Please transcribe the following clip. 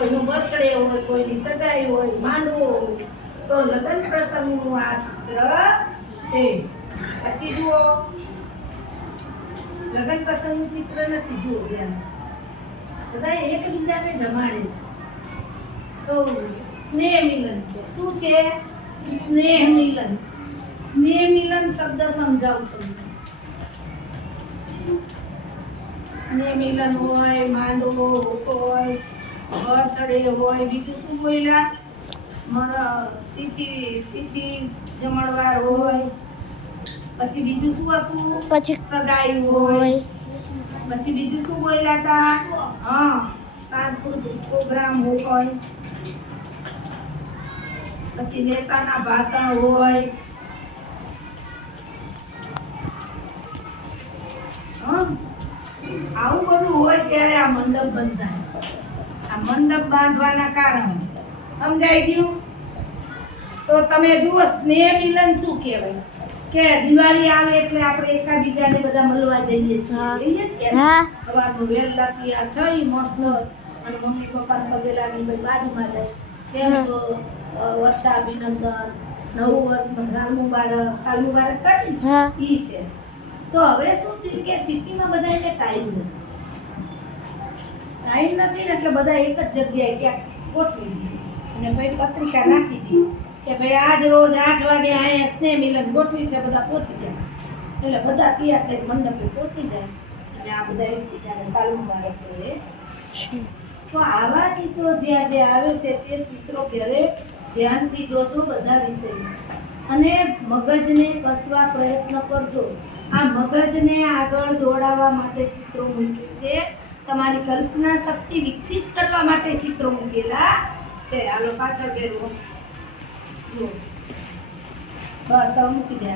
કોઈનો બર્થડે હોય, કોઈની સગાઈ હોય, માંડવો હોય, તો લગ્ન પ્રસંગનું આ ચિત્ર છે. પછી જુઓ, લગ્ન પ્રસંગનું ચિત્ર નથી. જુઓ ધ્યાન, બધા એકબીજાને જમાડે છે. તો સ્નેહ મિલન છે. શું છે? સ્નેહ મિલન. સ્નેહ મિલન શબ્દ સમજાવતો સ્નેહ મિલન હોય, માંડવો હોય, બર્થડે હોય, બીજું શું બોલ્યા? તિથિ જમણવાર હોય. પછી બીજું શું હતું? પછી સગાઈ હોય. પછી બીજું શું બોલ્યા હતા? હા, સાંસ્કૃતિક પ્રોગ્રામ હોય. પછી નેતાના ભાષણ હોય. આવું બધું હોય ત્યારે આ મંડપ બંધાય. આ મંડપ બાંધવાના કારણ સમજાઈ ગયું? તો તમે જુઓ, સ્નેહ મિલન શું કહેવાય? કે દિવાળી આવે એટલે આપણે એકાબીજાને બધા મળવા જઈએ છીએ. સવારનું વહેલા તૈયાર થઈ મસ્ત અને મમ્મી પપ્પા પગે લાગીને બાજુમાં જાય. કેમ છો? વર્ષાભિનંદન, નવું વર્ષ, મંગળ મુબારક, સાલ મુબારક કરી ઈ છે. તો હવે શું થયું કે સિટીમાં બધાને ટાઈમ નથી ને એટલે બધા એક જ જગ્યાએ ક્યાંક ગોઠવી દીધી અને ભાઈ પત્રિકા નાખી દીધી કે ભાઈ આજ રોજ 8 વાગે અહીંયા સ્નેહ મિલન ગોઠવી છે, બધા પહોંચી જાય. એટલે બધા તૈયાર થઈ મંડપે પહોંચી જાય અને આ બધા એકબીજાને સાલ મુબારક કહે. તો આવા ચિત્રો જ્યાં જે આવે છે તે ચિત્રો ઘરે ધ્યાનથી જોજો બધા વિષયમાં અને મગજને કસવા પ્રયત્ન કરજો. આ મગજને આગળ દોડાવવા માટે ચિત્રો મૂકેલા છે. તમારી કલ્પના શક્તિ વિકસિત કરવા માટે ચિત્રો મૂકેલા છે. હાલો પાછળ બેરો બસ મૂકી દે.